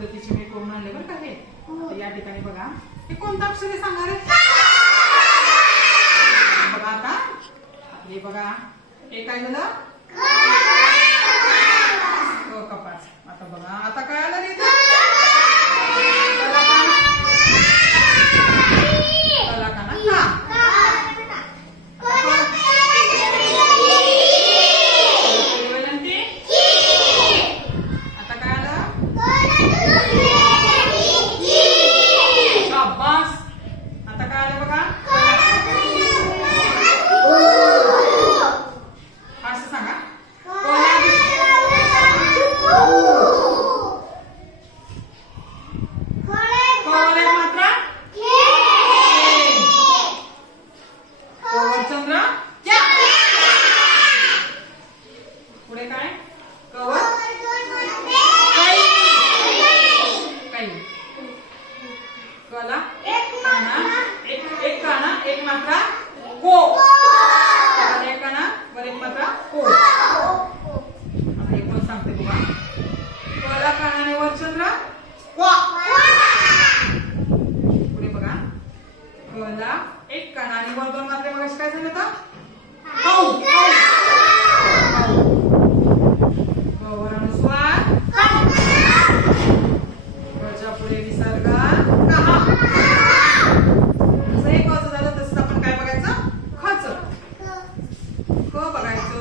पद्धतीचे मी करून आणले बरं का हे. तर या ठिकाणी बघा. हे कोणतं अक्षर आहे सांगा रे बघा आता. हे बघा. हे काय झालं? क कपाट आता बघा. आता काय? काय आलं बघा. असं सांगा. मात्रा? कवरचंद्र पुढे काय? कवर काही कला? एक मात्रा को वर एक मात्रा को आता एक पण सांगते बघा कला कानाने वरचंद्र क्वा पुढे बघा कला एक काना आणि वर दोन मात्रे मग काय झालं होतं खाऊ खाऊ गौर अनुस्वार गजा पुढे विसर्गा कहा जसं हे कचं झालं तसंच आपण काय बघायचं खच क बघायचं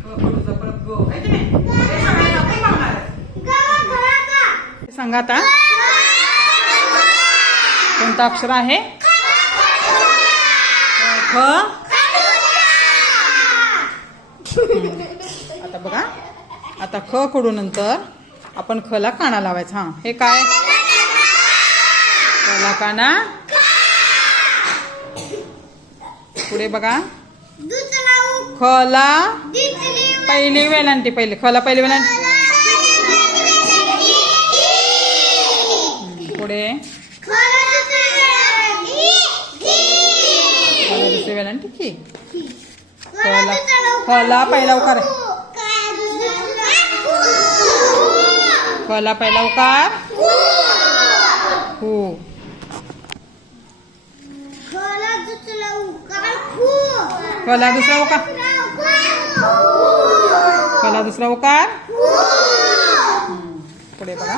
क कडूचं परत ग आहे की नाही हे सगळ्यांना आपण बघणार आहे हे सांगा आता. कोणतं अक्षर आहे? ख. आता बघा. आता ख कडू नंतर आपण खला काना लावायचा. हा हे काय? खला काना. पुढे बघा. खला पहिली वेलांटी पहिले. खला पहिली वेलांटी. पुढे. खला दुसरी वेलांटी की खला खला पहिला उकार खला पहिला उकार हो दुसरा उकार खला दुसरा उकार. पुढे बघा.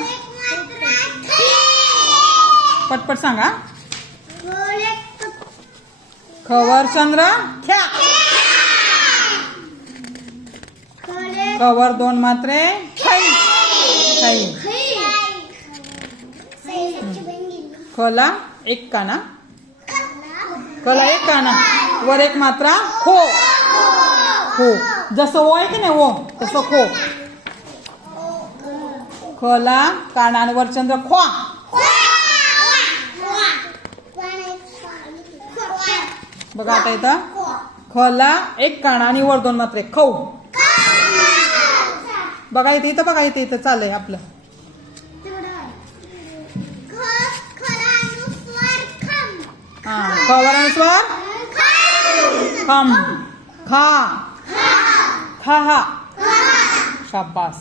पटपट सांगा. खवर चंद्र. ख्या खवर दोन मात्रे. खै. खै खला एक काना. खला. एक काना. वर एक मात्रा. खो. हो जसं ओ आहे की नाही ओ तसं खो. खला काना आणि वर चंद्र. ख्वा. बघा आता इथं. खला एक काना आणि वर दोन मात्रे. खौ बघा इथे इथं बघा इथे इथं चालय आपलं. हा खवर आणि स्वर? खम. खा. खा हा. शाबास.